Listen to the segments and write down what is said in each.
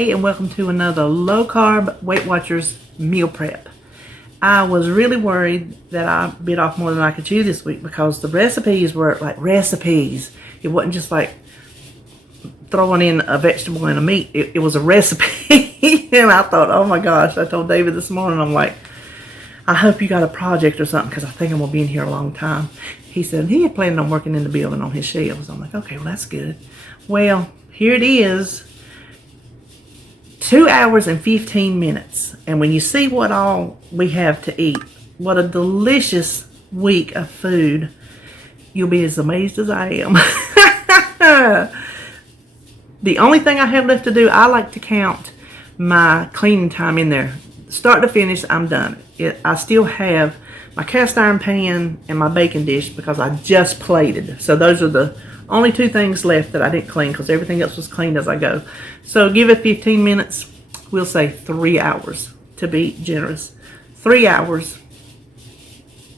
Hey, and welcome to another low carb Weight Watchers meal prep. I was really worried that I bit off more than I could chew this week because the recipes were like recipes. It wasn't just like throwing in a vegetable and a meat. It was a recipe. And I thought, oh my gosh, I told David this morning, I'm like, I hope you got a project or something because I think I'm going to be in here a long time. He said he had planned on working in the building on his shelves. I'm like, okay, well, that's good. Well, here it is. 2 hours and 15 minutes. And when you see what all we have to eat, what a delicious week of food, you'll be as amazed as I am. The only thing I have left to do, I like to count my cleaning time in there. Start to finish, I'm done. I still have my cast iron pan and my baking dish because I just plated. So those are the only two things left that I didn't clean because everything else was cleaned as I go. So give it 15 minutes. We'll say 3 hours to be generous. 3 hours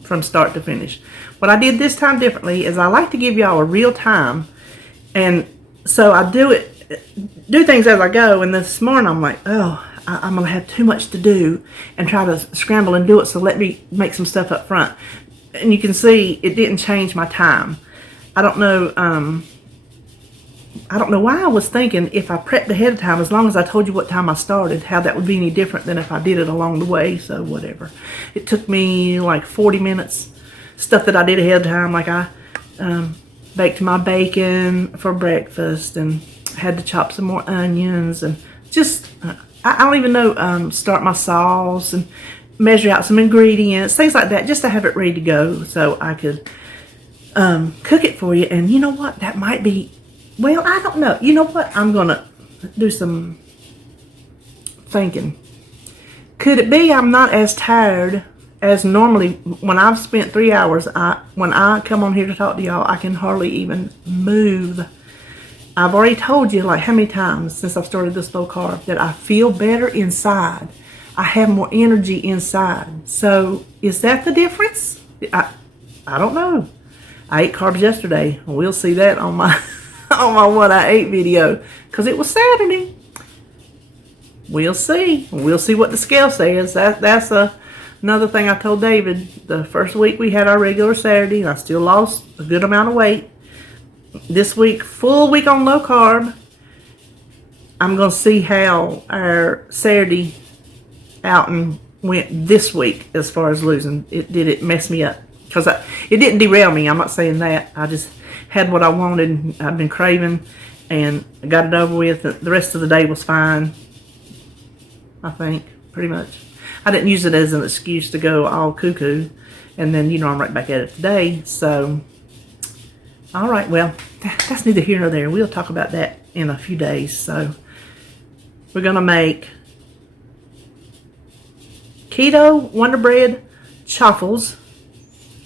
from start to finish. What I did this time differently is I like to give y'all a real time. And so I do things as I go. And this morning I'm like, oh, I'm going to have too much to do and try to scramble and do it. So let me make some stuff up front. And you can see it didn't change my time. I don't know why I was thinking if I prepped ahead of time, as long as I told you what time I started, how that would be any different than if I did it along the way. So whatever. It took me like 40 minutes. Stuff that I did ahead of time, like I baked my bacon for breakfast and had to chop some more onions and just, I don't even know, start my sauce and measure out some ingredients, things like that, just to have it ready to go so I could cook it for you. And you know what? That might be, well, I don't know. You know what? I'm going to do some thinking. Could it be I'm not as tired as normally when I've spent 3 hours? When I come on here to talk to y'all, I can hardly even move. I've already told you like how many times since I've started this low carb that I feel better inside. I have more energy inside. So is that the difference? I don't know. I ate carbs yesterday. We'll see that on my on my what I ate video because it was Saturday. We'll see. We'll see what the scale says. That's another thing I told David. The first week we had our regular Saturday, and I still lost a good amount of weight. This week, full week on low carb. I'm going to see how our Saturday outing went this week as far as losing. Did it mess me up? Because it didn't derail me. I'm not saying that. I just had what I wanted. I've been craving and I got it over with. The rest of the day was fine, I think, pretty much. I didn't use it as an excuse to go all cuckoo. And then, I'm right back at it today. So, all right, well, that's neither here nor there. We'll talk about that in a few days. So, we're going to make Keto Wonder Bread Chaffles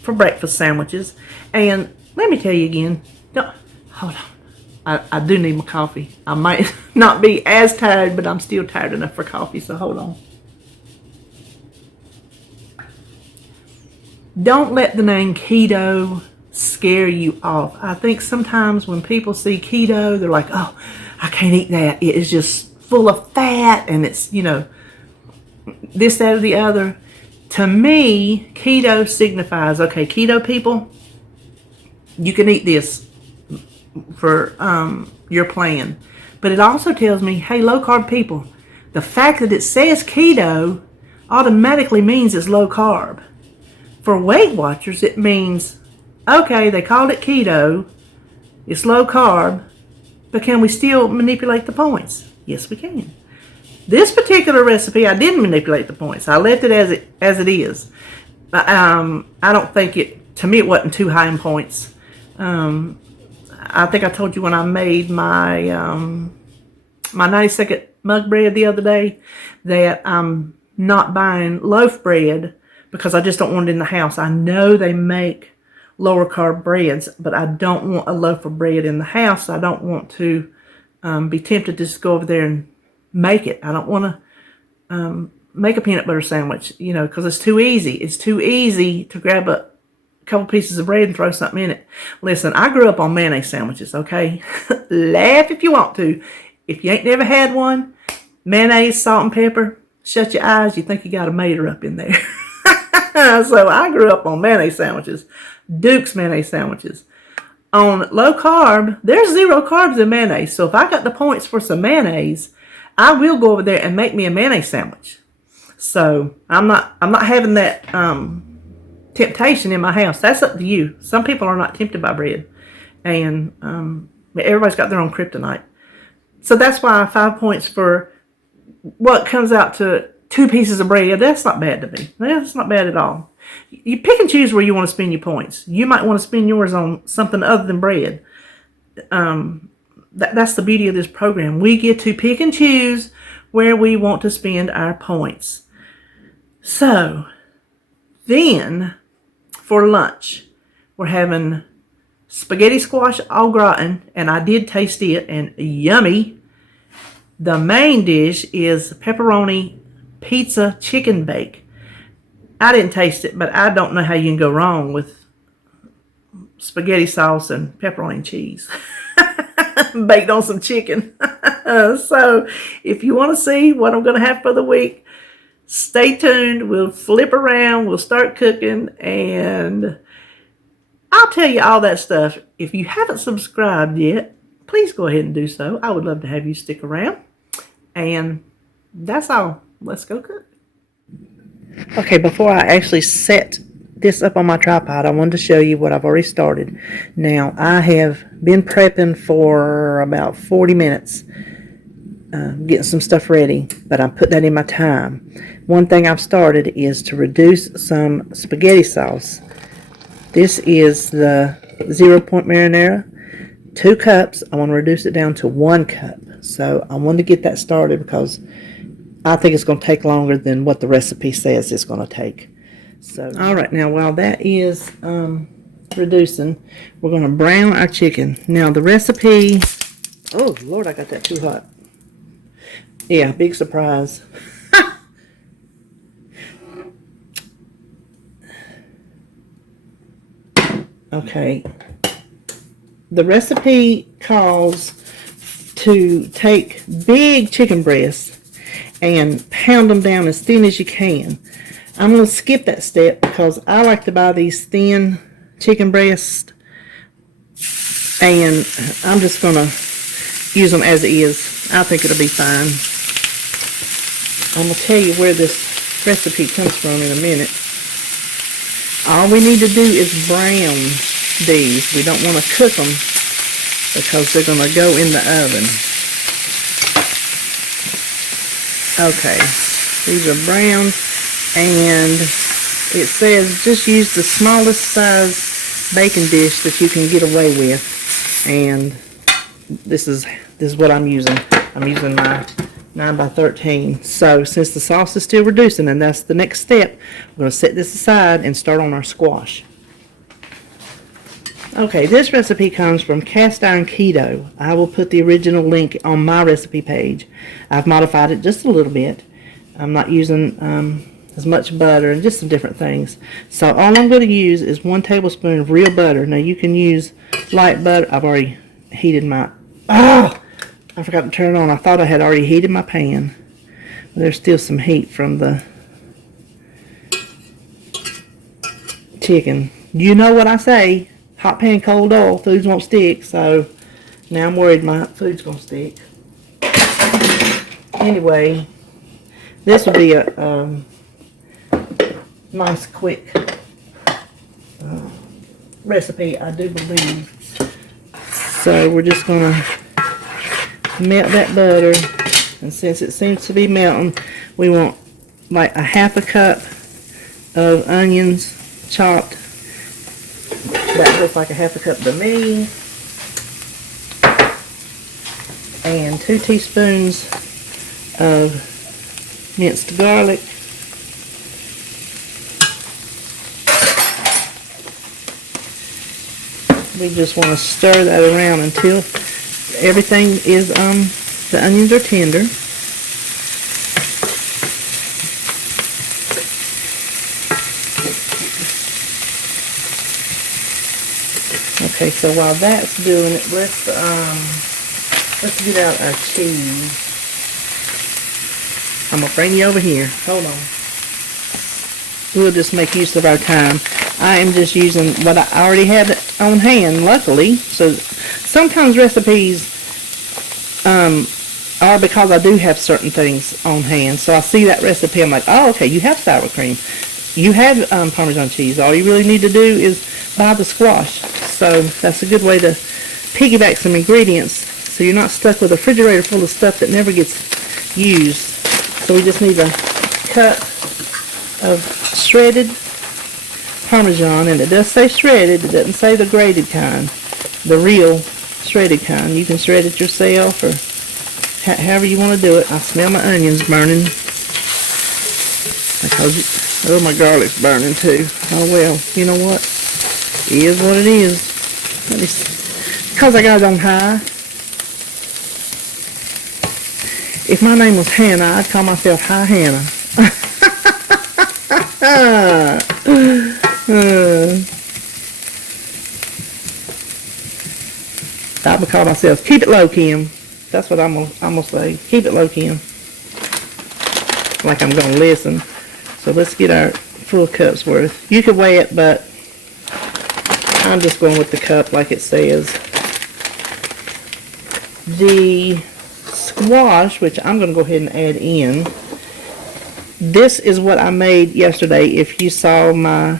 for breakfast sandwiches. And let me tell you again, hold on. I do need my coffee. I might not be as tired, but I'm still tired enough for coffee, so hold on. Don't let the name keto scare you off. I think sometimes when people see keto, they're like, oh, I can't eat that. It is just full of fat and it's, this, that, or the other. To me, keto signifies, okay, keto people, you can eat this for your plan. But it also tells me, hey, low carb people, the fact that it says keto automatically means it's low carb. For Weight Watchers, it means, okay, they called it keto, it's low carb, but can we still manipulate the points? Yes, we can. This particular recipe, I didn't manipulate the points. I left it as it is. I don't think to me, it wasn't too high in points. I think I told you when I made my 90-second mug bread the other day that I'm not buying loaf bread because I just don't want it in the house. I know they make lower carb breads, but I don't want a loaf of bread in the house. I don't want to be tempted to just go over there and make it. I don't want to make a peanut butter sandwich, because it's too easy. It's too easy to grab a couple pieces of bread and throw something in it. Listen, I grew up on mayonnaise sandwiches, okay? Laugh if you want to. If you ain't never had one, mayonnaise, salt, and pepper. Shut your eyes, you think you got a mater up in there. So I grew up on mayonnaise sandwiches, Duke's mayonnaise sandwiches. On low carb, there's 0 carbs in mayonnaise. So if I got the points for some mayonnaise, I will go over there and make me a mayonnaise sandwich. So I'm not having that temptation in my house. That's up to you. Some people are not tempted by bread, and everybody's got their own kryptonite. So that's why 5 points for what comes out to 2 pieces of bread. That's not bad to me. That's not bad at all. You pick and choose where you want to spend your points. You might want to spend yours on something other than bread. That's the beauty of this program. We get to pick and choose where we want to spend our points. So then for lunch, we're having spaghetti squash au gratin, and I did taste it, and yummy. The main dish is pepperoni pizza chicken bake. I didn't taste it, but I don't know how you can go wrong with spaghetti sauce and pepperoni and cheese baked on some chicken. So if you want to see what I'm going to have for the week, stay tuned. We'll flip around. We'll start cooking, and I'll tell you all that stuff. If you haven't subscribed yet, please go ahead and do so. I would love to have you stick around. And that's all. Let's go cook. Okay, before I actually set this up on my tripod, I wanted to show you what I've already started. Now, I have been prepping for about 40 minutes, getting some stuff ready, but I put that in my time. One thing I've started is to reduce some spaghetti sauce. This is the 0 point marinara, 2 cups. I want to reduce it down to 1 cup. So I wanted to get that started because I think it's going to take longer than what the recipe says it's going to take. So, all right, now while that is reducing, we're going to brown our chicken. Now the recipe, oh Lord, I got that too hot. Yeah, big surprise. Okay, the recipe calls to take big chicken breasts and pound them down as thin as you can. I'm going to skip that step because I like to buy these thin chicken breasts, and I'm just going to use them as is. I think it'll be fine. I'm going to tell you where this recipe comes from in a minute. All we need to do is brown these. We don't want to cook them because they're going to go in the oven. Okay, these are brown, and it says just use the smallest size baking dish that you can get away with, and this is what I'm using. I'm using my 9x13. So since the sauce is still reducing, and that's the next step, we're going to set this aside and start on our squash. Okay, this recipe comes from Cast Iron Keto. I will put the original link on my recipe page. I've modified it just a little bit. I'm not using as much butter and just some different things. So all I'm going to use is 1 tablespoon of real butter. Now you can use light butter. I've already heated my... Oh! I forgot to turn it on. I thought I had already heated my pan. But there's still some heat from the chicken. You know what I say. Hot pan, cold oil, foods won't stick. So now I'm worried my food's going to stick. Anyway, this will be a nice quick recipe, I do believe. So we're just going to melt that butter, and since it seems to be melting, we want like a 1/2 cup of onions chopped. That looks like a 1/2 cup to me. And 2 teaspoons of minced garlic. We just want to stir that around until everything is, the onions are tender. Okay, so while that's doing it, let's get out our cheese. I'm going to bring you over here. Hold on. We'll just make use of our time. I am just using what I already had on hand, luckily. So sometimes recipes are because I do have certain things on hand. So I see that recipe, I'm like, oh, okay, you have sour cream. You have Parmesan cheese. All you really need to do is buy the squash. So that's a good way to piggyback some ingredients so you're not stuck with a refrigerator full of stuff that never gets used. So we just need a cup of shredded Parmesan, and it does say shredded, it doesn't say the grated kind, the real shredded kind. You can shred it yourself or however you want to do it. I smell my onions burning. I told you. Oh, my garlic's burning too. Oh well, you know what? It is what it is. Let me see. Because I got it on high. If my name was Hannah, I'd call myself Hi Hannah. I would call myself Keep It Low, Kim. That's what I'm gonna say. Keep it low, Kim. Like I'm gonna listen. So let's get our full cup's worth. You could weigh it, but I'm just going with the cup like it says. The squash, which I'm gonna go ahead and add in. This is what I made yesterday. If you saw my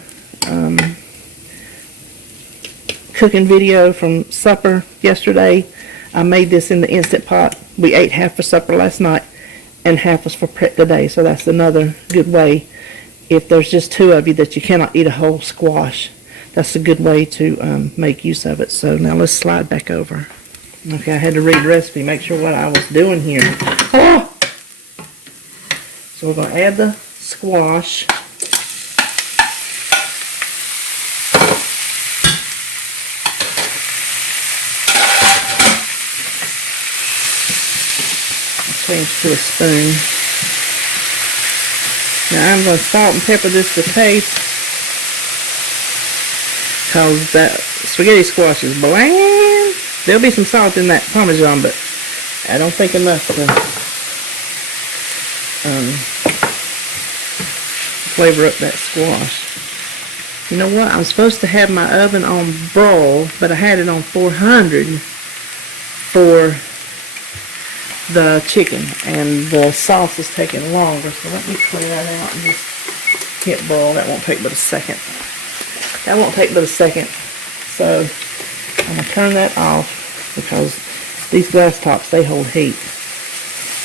cooking video from supper yesterday, I made this in the Instant Pot. We ate half for supper last night and half was for prep today. So that's another good way. If there's just two of you that you cannot eat a whole squash, that's a good way to make use of it. So now let's slide back over. Okay, I had to read the recipe, make sure what I was doing here. Oh! So we're going to add the squash. Change to a spoon. Now I'm going to salt and pepper this to taste, because that spaghetti squash is bland. There'll be some salt in that Parmesan, but I don't think enough to flavor up that squash. You know what? I'm supposed to have my oven on broil, but I had it on 400 for the chicken, and the sauce is taking longer. So let me clear that out and just hit broil. That won't take but a second. That won't take but a second. So I'm going to turn that off because these glass tops, they hold heat.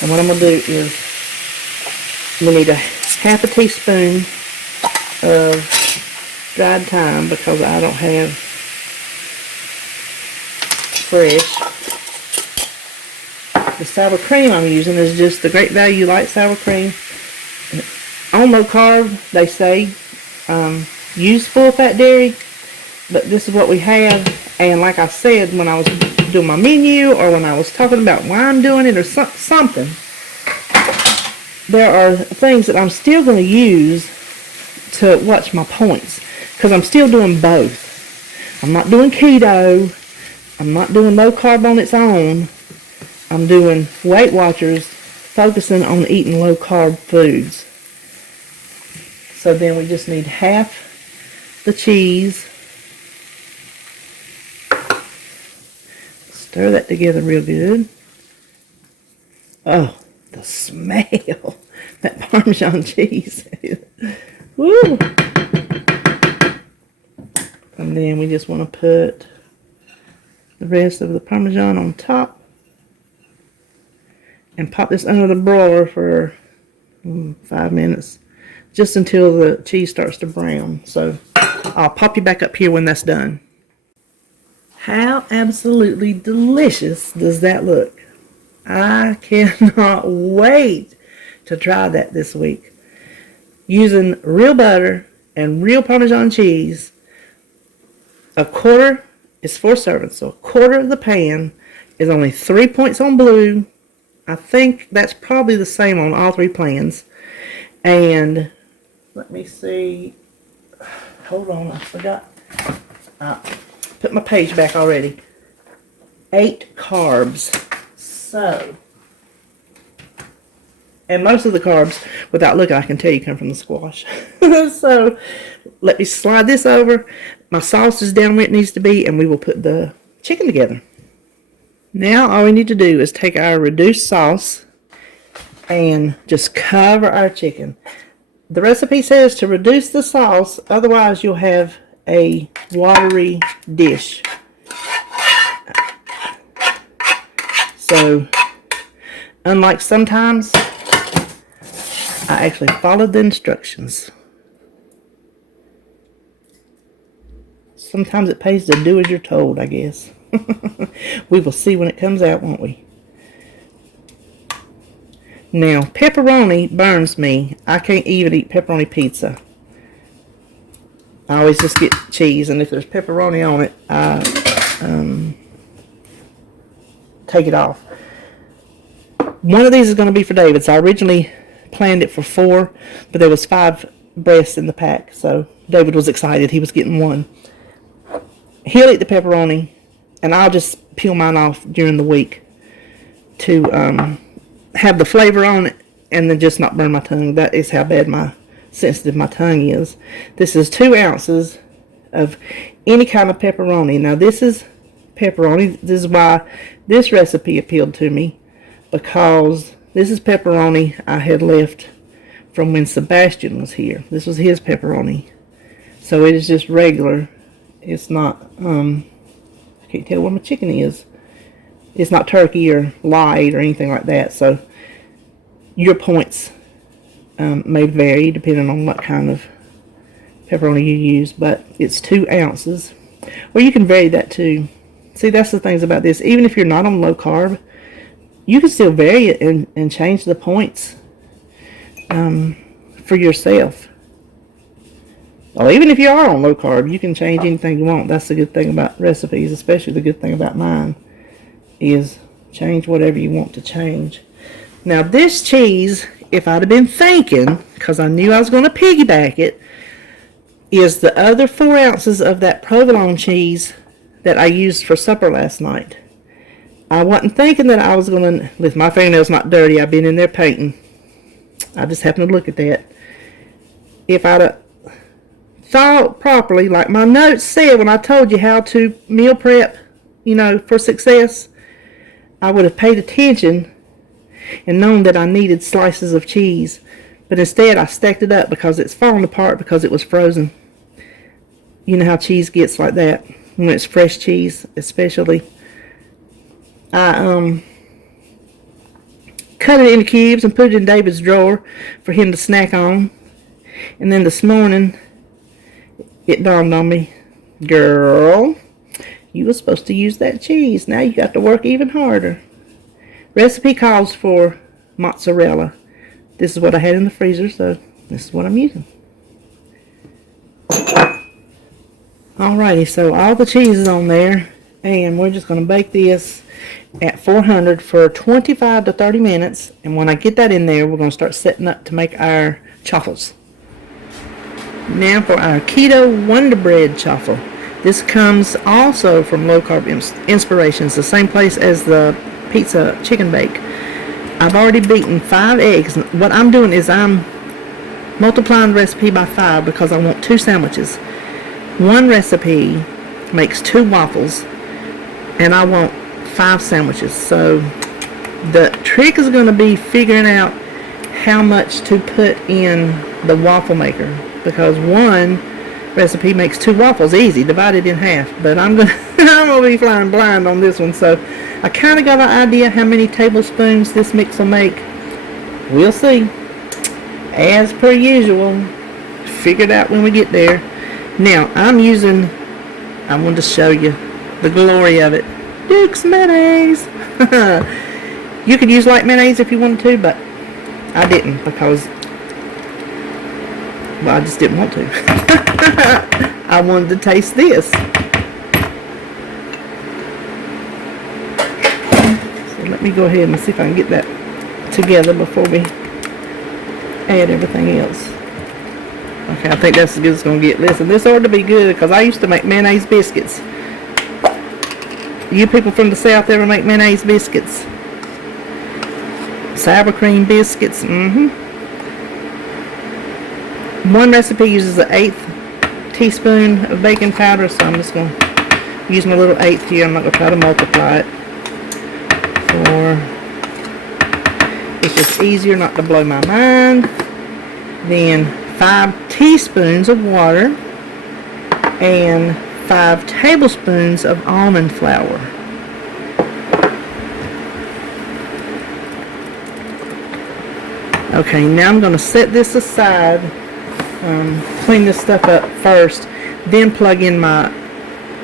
And what I'm going to do is we need a half a teaspoon of dried thyme because I don't have fresh. The sour cream I'm using is just the Great Value Light Sour Cream. On low carb, they say use full fat dairy, but this is what we have. And like I said, when I was doing my menu or when I was talking about why I'm doing it or something, there are things that I'm still going to use to watch my points, because I'm still doing both. I'm not doing keto. I'm not doing low carb on its own. I'm doing Weight Watchers, focusing on eating low carb foods. So then we just need half the cheese. Stir that together real good. Oh, the smell. That Parmesan cheese. Woo! And then we just want to put the rest of the Parmesan on top. And pop this under the broiler for 5 minutes. Just until the cheese starts to brown. So I'll pop you back up here when that's done. How absolutely delicious does that look? I cannot wait to try that this week. Using real butter and real Parmesan cheese. A quarter is 4 servings. So a quarter of the pan is only 3 points on blue. I think that's probably the same on all 3 plans. And let me see. Hold on, I forgot. Put my page back already. 8 carbs. So And most of the carbs, without looking, I can tell you come from the squash. So let me slide this over. My sauce is down where it needs to be, and we will put the chicken together. Now all we need to do is take our reduced sauce and just cover our chicken. The recipe says to reduce the sauce, otherwise you'll have a watery dish. So, unlike sometimes, I actually followed the instructions. Sometimes it pays to do as you're told, I guess. We will see when it comes out, won't we? Now, pepperoni burns me. I can't even eat pepperoni pizza. I always just get cheese, and if there's pepperoni on it, I take it off. One of these is going to be for David. So I originally planned it for 4, but there was 5 breasts in the pack. So David was excited. He was getting 1. He'll eat the pepperoni, and I'll just peel mine off during the week to have the flavor on it and then just not burn my tongue. That is how bad sensitive my tongue is. This is 2 ounces of any kind of pepperoni. Now this is pepperoni. This is why this recipe appealed to me, because this is pepperoni I had left from when Sebastian was here. This was his pepperoni. So it is just regular. It's not, I can't tell where my chicken is. It's not turkey or light or anything like that. So your points may vary depending on what kind of pepperoni you use. But it's 2 ounces. Or you can vary that too. See, that's the things about this. Even if you're not on low carb, you can still vary it and change the points for yourself. Well, even if you are on low carb, you can change anything you want. That's the good thing about recipes, especially the good thing about mine, is change whatever you want to change. Now, this cheese, if I'd have been thinking, because I knew I was going to piggyback it, is the other 4 ounces of that provolone cheese that I used for supper last night. I wasn't thinking that I was going to, with my fingernails not dirty, I've been in there painting. I just happened to look at that. If I'd have thought properly, like my notes said when I told you how to meal prep, for success, I would have paid attention and known that I needed slices of cheese. But instead, I stacked it up because it's falling apart because it was frozen. You know how cheese gets like that when it's fresh cheese, especially. I cut it into cubes and put it in David's drawer for him to snack on. And then this morning, it dawned on me, girl, you were supposed to use that cheese. Now you got to work even harder. Recipe calls for mozzarella. This is what I had in the freezer, so this is what I'm using. Alrighty, so all the cheese is on there, and we're just going to bake this at 400 for 25 to 30 minutes. And when I get that in there, we're going to start setting up to make our chaffles. Now for our Keto Wonder Bread Chaffle. This comes also from Low Carb Inspirations, the same place as the pizza chicken bake. I've already beaten 5 eggs. What I'm doing is I'm multiplying the recipe by 5 because I want 2 sandwiches. One recipe makes 2 waffles, and I want 5 sandwiches. So the trick is going to be figuring out how much to put in the waffle maker, because one recipe makes 2 waffles easy, divided in half. But I'm gonna be flying blind on this one, so I kind of got an idea how many tablespoons this mix will make. We'll see. As per usual, figure it out when we get there. Now I wanted to show you the glory of it. Duke's mayonnaise. You could use light mayonnaise if you wanted to, but I didn't because, well, I just didn't want to. I wanted to taste this. So let me go ahead and see if I can get that together before we add everything else. Okay, I think that's as good as it's going to get. Listen, this ought to be good because I used to make mayonnaise biscuits. You people from the South ever make mayonnaise biscuits? sour cream biscuits. One recipe uses an 1/8 teaspoon of baking powder, so I'm just going to use my little 1/8 here. I'm not going to try to multiply it. It's just easier not to blow my mind. Then 5 teaspoons of water and 5 tablespoons of almond flour. Okay, now I'm going to set this aside, clean this stuff up first, then plug in my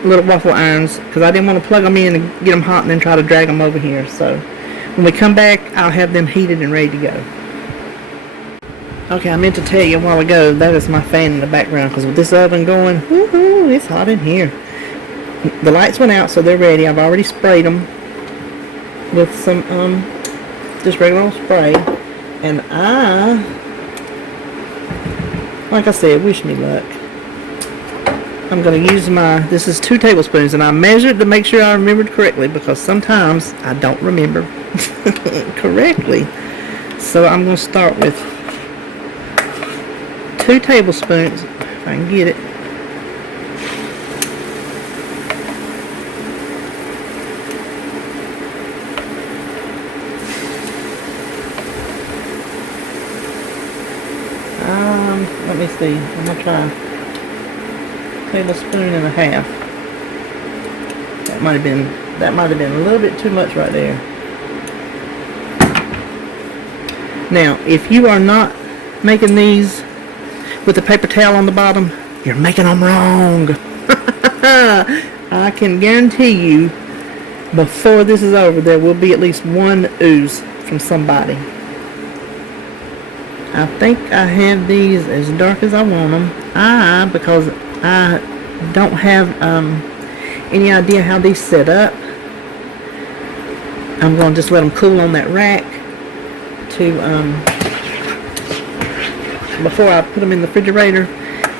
little waffle irons, because I didn't want to plug them in and get them hot and then try to drag them over here. So when we come back, I'll have them heated and ready to go. Okay, I meant to tell you a while ago, that is my fan in the background, because with this oven going, woohoo, it's hot in here. The lights went out, so they're ready. I've already sprayed them with some just regular old spray. And like I said, wish me luck. I'm going to use this is 2 tablespoons, and I measured to make sure I remembered correctly, because sometimes I don't remember correctly. So I'm going to start with 2 tablespoons, if I can get it. Let me see. I'm going to try 1.5 tablespoons. That might have been a little bit too much right there. Now, if you are not making these with the paper towel on the bottom, you're making them wrong. I can guarantee you, before this is over, there will be at least one ooze from somebody. I think I have these as dark as I want them. Because I don't have any idea how these set up, I'm going to just let them cool on that rack before I put them in the refrigerator.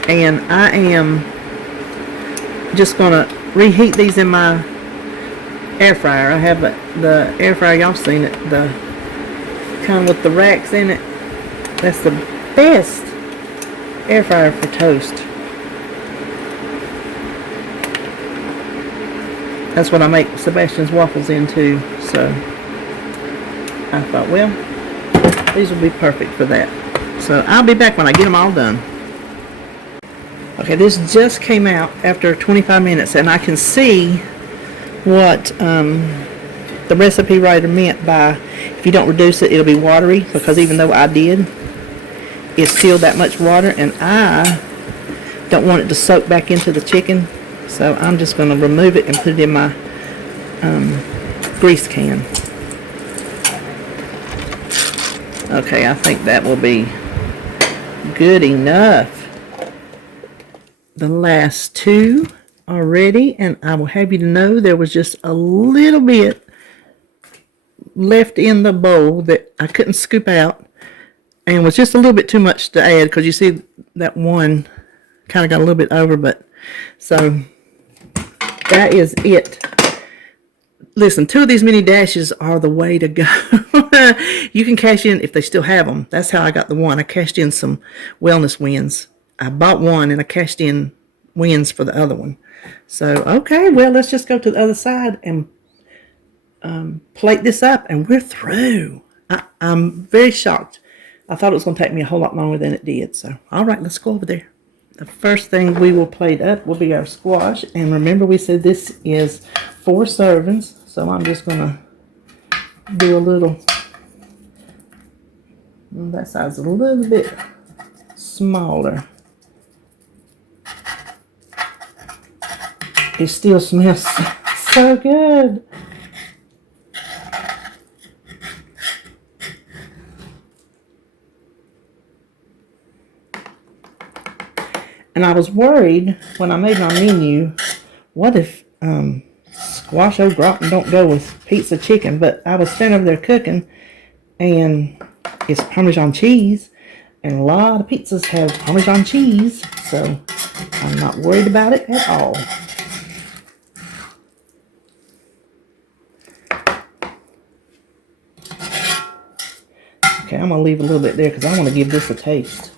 And I am just going to reheat these in my air fryer. I have the air fryer, y'all seen it, the kind with the racks in it. That's the best air fryer for toast. That's what I make Sebastian's waffles into. So I thought, well, these will be perfect for that. So I'll be back when I get them all done. Okay, this just came out after 25 minutes, and I can see what the recipe writer meant by, if you don't reduce it, it'll be watery, because even though I did, it's still that much water, and I don't want it to soak back into the chicken, so I'm just going to remove it and put it in my grease can. Okay, I think that will be good enough. The last 2 are ready, and I will have you to know there was just a little bit left in the bowl that I couldn't scoop out, and was just a little bit too much to add, because you see that one kind of got a little bit over. But so that is it. Listen, 2 of these mini dashes are the way to go. You can cash in if they still have them. That's how I got the one. I cashed in some wellness wins. I bought one and I cashed in wins for the other one. So, okay, well, let's just go to the other side and plate this up, and we're through. I'm very shocked. I thought it was going to take me a whole lot longer than it did. So, all right, let's go over there. The first thing we will plate up will be our squash. And remember, we said this is 4 servings. So I'm just going to do a little, that side's a little bit smaller. It still smells so good. And I was worried when I made my menu, what if squash au gratin don't go with pizza chicken? But I was standing over there cooking, and it's Parmesan cheese, and a lot of pizzas have Parmesan cheese, so I'm not worried about it at all. Okay, I'm going to leave a little bit there because I want to give this a taste.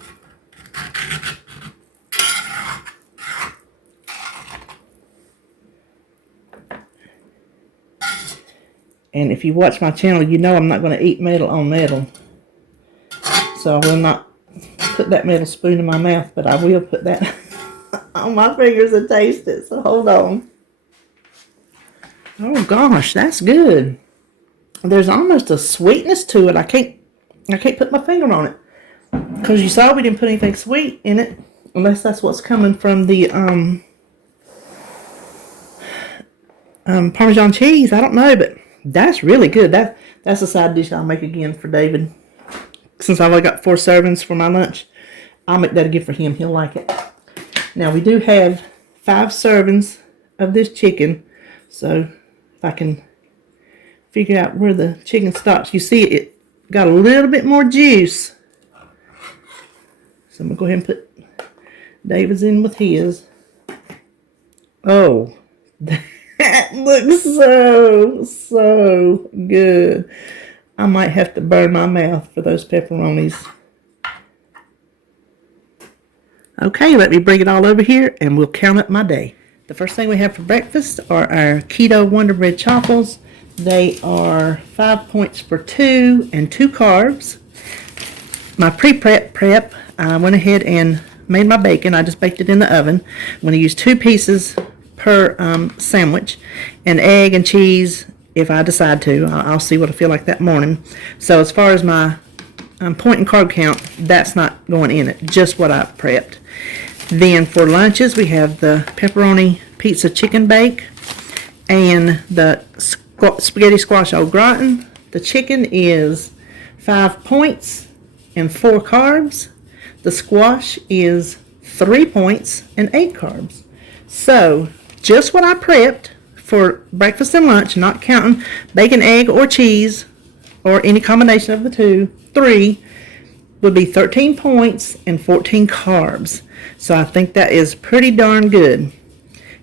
And if you watch my channel, you know I'm not going to eat metal on metal. So I will not put that metal spoon in my mouth, but I will put that on my fingers and taste it. So hold on. Oh gosh, that's good. There's almost a sweetness to it. I can't put my finger on it. Because you saw we didn't put anything sweet in it. Unless that's what's coming from the Parmesan cheese. I don't know, but that's really good. That's a side dish I'll make again for David. Since I've only got 4 servings for my lunch, I'll make that a gift for him. He'll like it. Now we do have 5 servings of this chicken. So if I can figure out where the chicken stops. You see it got a little bit more juice. So I'm going to go ahead and put David's in with his. Oh, that looks so good. I might have to burn my mouth for those pepperonis. Okay, let me bring it all over here and we'll count up my day. The first thing we have for breakfast are our Keto Wonder Bread Chaffles. They are 5 points for 2 and 2 carbs. My prep, I went ahead and made my bacon. I just baked it in the oven. I'm going to use 2 pieces per sandwich, and egg and cheese if I decide to. I'll see what I feel like that morning. So as far as my point and carb count, that's not going in it, just what I prepped. Then for lunches, we have the pepperoni pizza chicken bake and the spaghetti squash au gratin. The chicken is 5 points and 4 carbs. The squash is 3 points and 8 carbs. So just what I prepped for breakfast and lunch, not counting bacon, egg, or cheese, or any combination of the two. 3 would be 13 points and 14 carbs. So I think that is pretty darn good.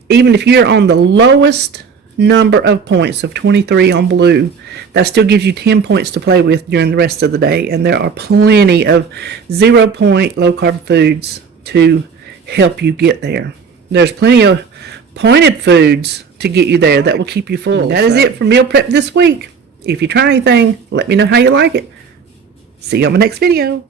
Even if you're on the lowest number of points of 23 on blue, that still gives you 10 points to play with during the rest of the day. And there are plenty of 0 point low carb foods to help you get there. There's plenty of pointed foods to get you there that will keep you full. That is it for meal prep this week. If you try anything, let me know how you like it. See you on my next video.